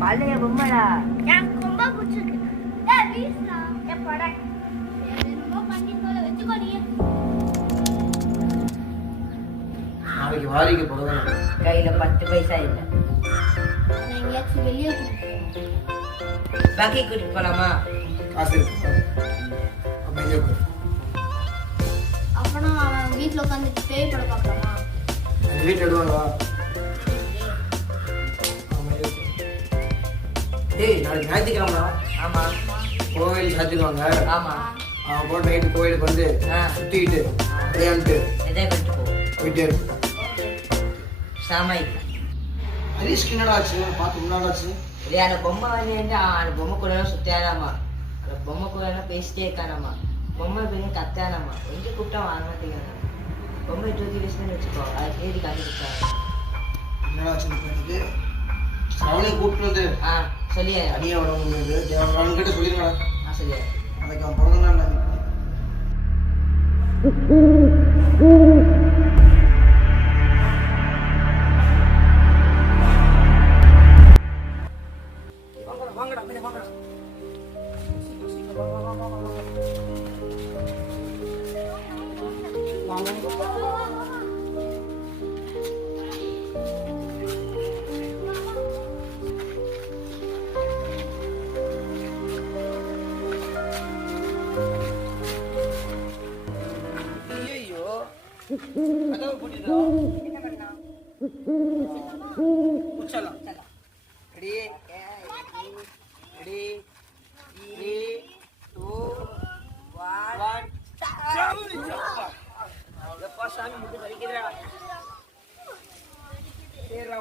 பழைய பொம்மைடா எனக்கு ரொம்ப பிடிச்சிருக்கு. வீசுடா எப்பட என்னமோ பண்ணி போல வச்சுக்கோ நீ. நாளைக்கு வாரிக்கு போறதா கையில 10 பைசா இல்லை. நான் எங்கேயாச்சும் வெளியே பாக்கி கூட்டிட்டு போலாமா? காசு இருக்கு அப்பனா அவன் வீட்டில் உட்காந்துட்டு பேய் படம் பார்க்கலாமா? அந்த வீட்டில் எடுவாங்களா? டேய் நாளைக்கு ஞாயிற்றுக்கிழமை. ஆமா கோவில் சாத்திடுவாங்க. ஆமா அவன் போட்டு நைட்டு கோயிலுக்கு வந்து சுற்றிக்கிட்டு விளையாண்டுட்டு எதை பண்ணிட்டு போயிட்டே இருக்கு. சாமாய்க்கு ஹரிஷ்க்கு என்னடா ஆச்சு? பார்த்து முன்னாடி ஆச்சு இல்லையா? அந்த பொம்மை வந்து அந்த பொம்மை கூட சுத்தியாதாமா, அந்த பொம்மை கூட பேசிட்டே இருக்கானாமா, பொம்மை பெரிய கத்தானாமா, எங்க கூப்பிட்டா வாங்க மாட்டேங்கிறாங்க. பொம்மை தூக்கி வீசுன்னு வச்சுக்கோ, அதை தேடி கண்டுபிடிச்சாங்க. என்னடா ஆச்சு எனக்கு? அவனே கூப்பிட்டு வந்து சொல்லியா? அடியா வர முடியாது அவன்கிட்ட சொல்லிடுவேன். சொல்லியா? அதுக்கு அவன் பிறந்த நாள்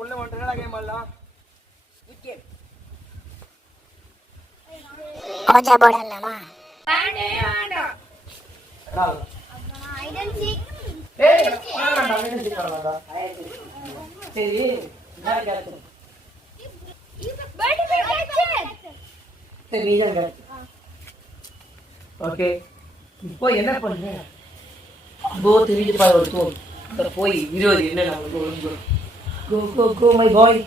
உள்ள வந்துடா கேம் ஆடலாம். ஓஜா போடலாமா? ஓகே, இப்போ என்ன பண்ண? போய் 20 என்ன கோ கோ கோ மை பாய்.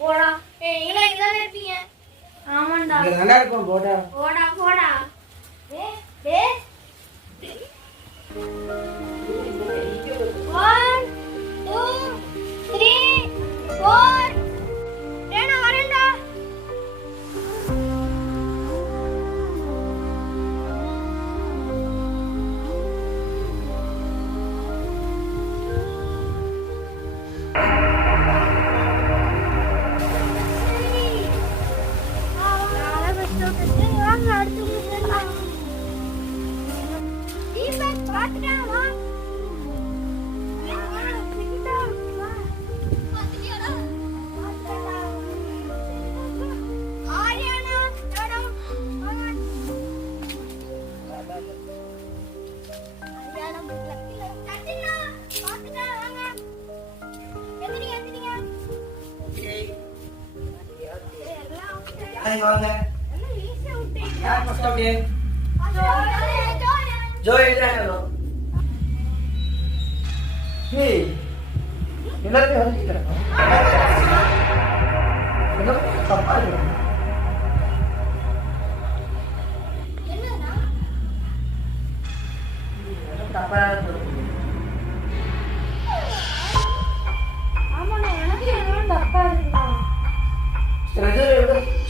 போடா. இங்க இங்கதான் இருப்பீங்க. ஆமாண்டா. இங்க நல்லா இருக்கும். போடா போடா போடா. One, two, three, four. நான் வரேன்டா. இடம் பிடிக்கல. சச்சினா, பாத்துட்டா வாங்க. எந்திரிங்க, எந்திரிங்க. எல்லாம் out. வாங்க எல்லாம் easy out. யார் ஃபர்ஸ்ட் அப்படியே ஜோய். ஜோய் இல்லையா ஏய் எல்லாரும் வந்துட்டீங்க என்ன தப்பா இருக்கு என்னடா? தப்பா இருக்கு ஆமாண்ணா, எனக்கு என்னமோ தப்பா இருக்குண்ணா.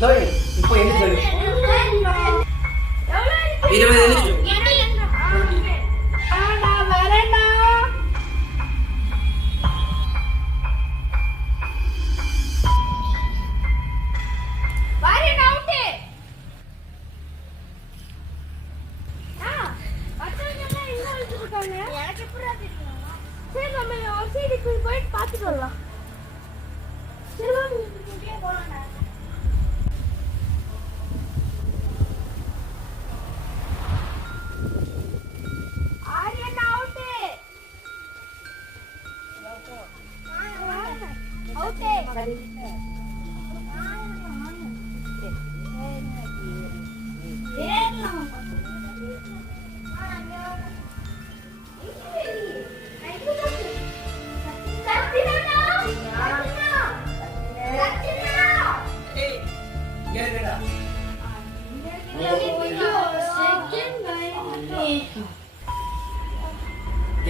ஜோய் இப்போ என்ன ஜோய் 20 எழுதி நான் வரேன்டா. வரேன் அவுட்டு. பசங்கெல்லாம் எங்க வச்சிருக்காங்க? எனக்கு எப்படிடா தெரியும்? சரி, நம்ம ஒரு சைடுக்கு போயிட்டு பார்த்துட்டு வரலாம். சரி வாங்க, இங்கே போலாம்டா. ஆரியன் அவுட். அவுட்.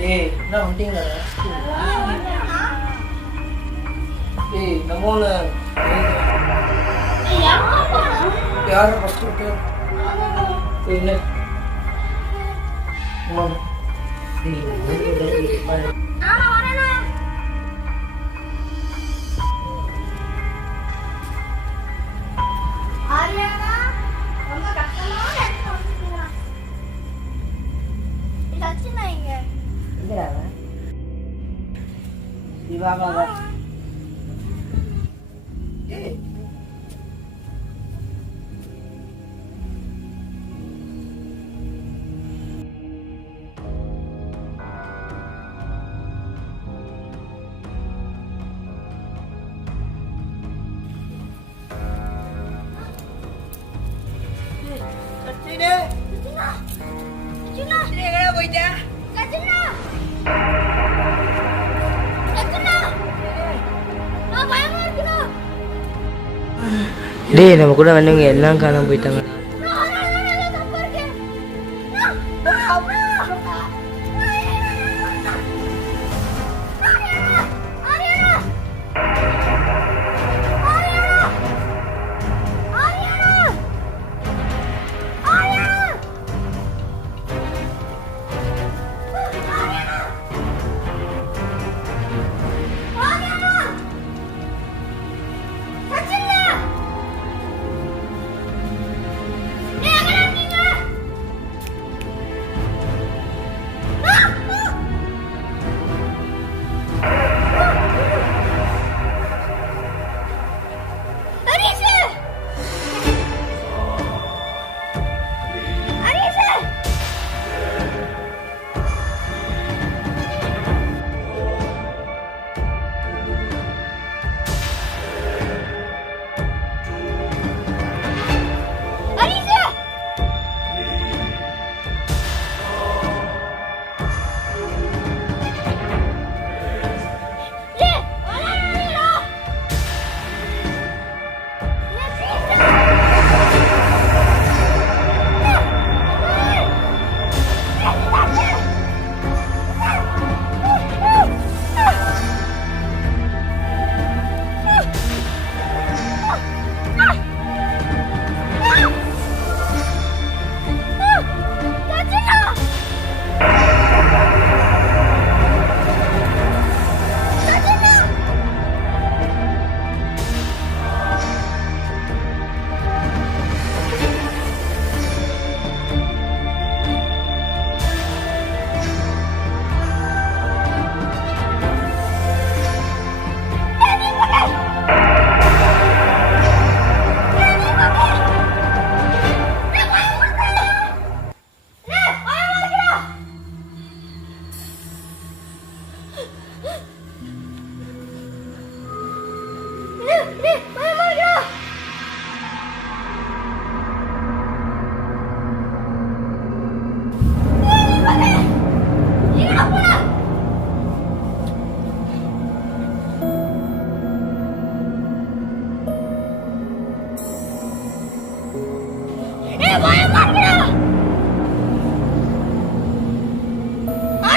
ஏய் நான் வந்துட்டீங்களா ஏய் நம்மள யார ஃபர்ஸ்ட் விட்டு என்ன மாமா ஆரியானா ரொம்ப கஷ்டமான இடத்துல வந்துட்டீங்களா? சச்சினா இங்க. எங்கடா அவன்? இவாங்க ஏய் சச்சினே சச்சினா, சச்சினா, எங்கடா போயிட்ட சச்சினா, சச்சினா, நான் பயமா இருக்குடா. டேய் நம்ம கூட வந்தவங்க எல்லாம் காணாம போயிட்டாங்க. நான் தப்பா இருக்கேன்.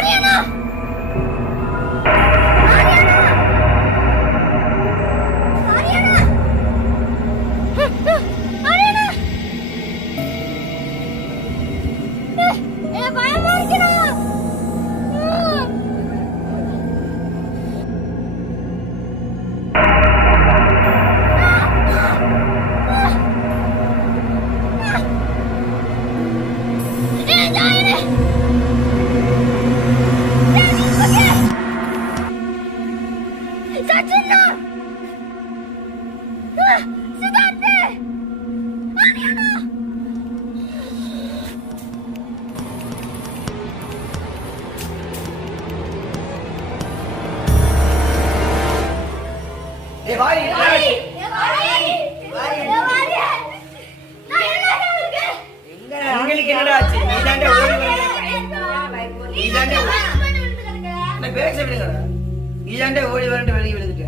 ஆரியானா ஏய் வாடி உங்களுக்கு என்னடா ஆச்சு நீ தாண்டே ஓடி வந்த நீ தாண்டே நான் பேக் சொல்லுங்க நீ தாண்டே ஓடி வரண்டு வெளிய விழுந்துட்ட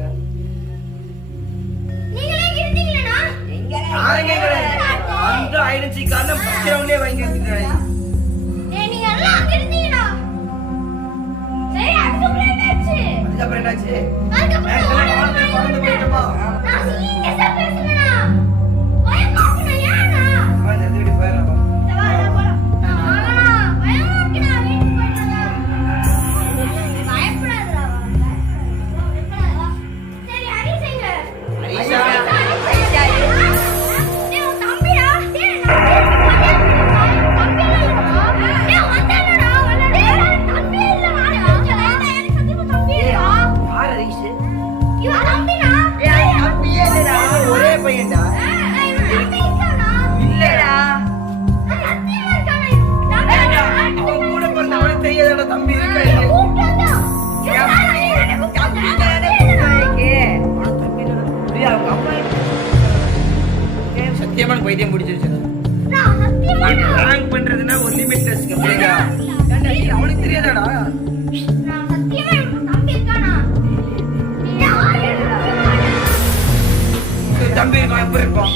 ஆரங்க அந்த ஐடென்டி கார்ட பச்சரவுனே வாங்கி வச்சிட்டானே அதுக்கப்புறம் என்னாச்சு பறந்து போயிட்டோமா வீட்டுக்கு போயிடலாம் ஒரே பையன்டா இல்லடா அவன் கூட பிறந்த அவனுக்கு தெரியாதடா தம்பி இருக்க சத்தியமான பைத்தியம் பிடிச்சிருச்சு பண்றதுன்னா ஒரு லிமிட் வச்சுக்க அவனுக்கு தெரியாதாடா தம்பி இருக்கான் எப்படி இருப்பான்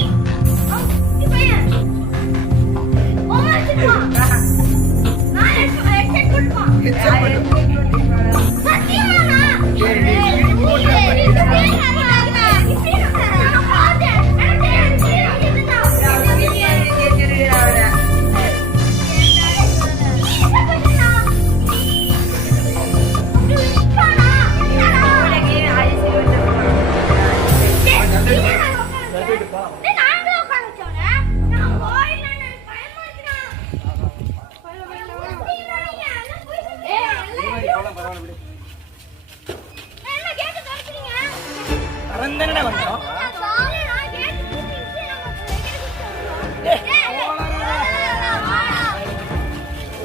பறந்தனடா வந்தோம்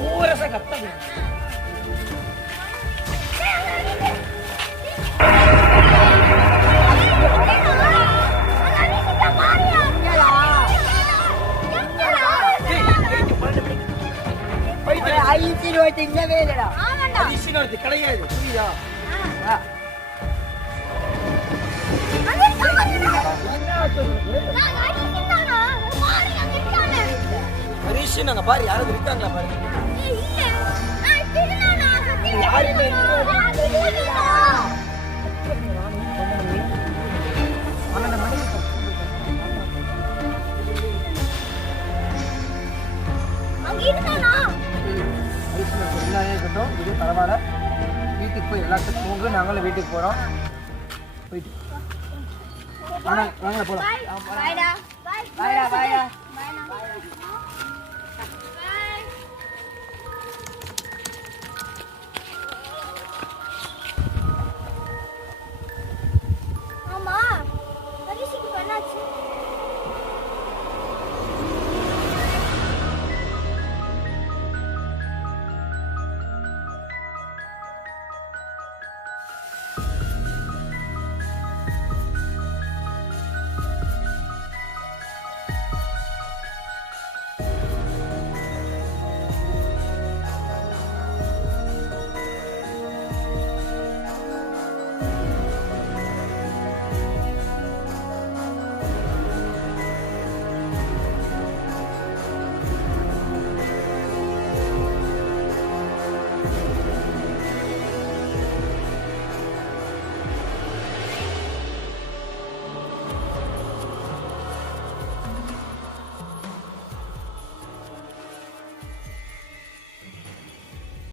ஊரச கத்தது கிடையாது புரியுதா ஹரிஷ் நாங்க பாரு யாராவது இருக்காங்களா பாரு இருக்கட்டும் இது பரவாயில்ல வீட்டுக்கு போய் எல்லாத்துக்கும் போங்க நாங்களும் வீட்டுக்கு போறோம் போயிட்டு வாங்க போலாம்